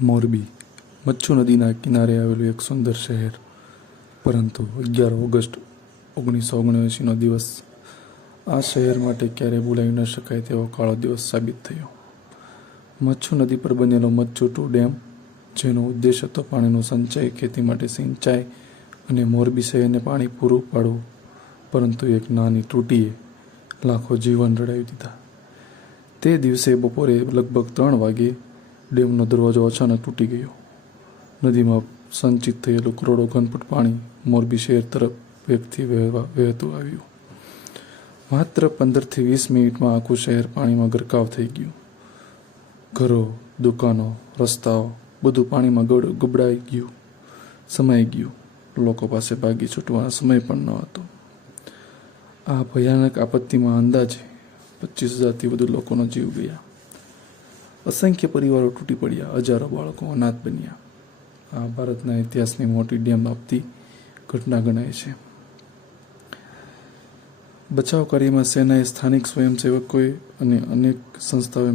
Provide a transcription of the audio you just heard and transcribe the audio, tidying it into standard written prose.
મોરબી મચ્છુ નદીના કિનારે આવેલું એક સુંદર શહેર, પરંતુ 11 ઓગસ્ટ 1979નો દિવસ આ શહેર માટે ક્યારેય ભૂલાવી ન શકાય તેવો કાળો દિવસ સાબિત થયો. મચ્છુ નદી પર બનેલો મચ્છુ 2 ડેમ, જેનો ઉદ્દેશ હતો પાણીનો સંચય, ખેતી માટે સિંચાઈ અને મોરબી શહેરને પાણી પૂરું પાડવું, પરંતુ એક નાની ત્રુટિએ લાખો જીવન રડાવી દીધા. તે દિવસે બપોરે લગભગ 3 વાગે ડેમનો દરવાજો અચાનક તૂટી ગયો. નદીમાં સંચિત થયેલું કરોડો ઘનફૂટ પાણી મોરબી શહેર તરફ વેગથી વહેતું આવ્યું. માત્ર 15થી 20 મિનિટમાં આખું શહેર પાણીમાં ગરકાવ થઈ ગયું. ઘરો, દુકાનો, રસ્તાઓ બધું પાણીમાં ગબડાઈ ગયું, સમાઈ ગયું. લોકો પાસે ભાગી છૂટવાનો સમય પણ ન હતો. આ ભયાનક આપત્તિમાં અંદાજે 25,000થી વધુ લોકોનો જીવ ગયા. અસંખ્ય પરિવારો તૂટી પડ્યા, હજારો બાળકો અનાથ બન્યા. આ ભારતના ઇતિહાસની મોટી ડેમ આપતી ઘટના ગણાય છે. બચાવ કાર્યમાં સેનાએ, સ્થાનિક સ્વયંસેવકોએ અને અનેક સંસ્થાઓએ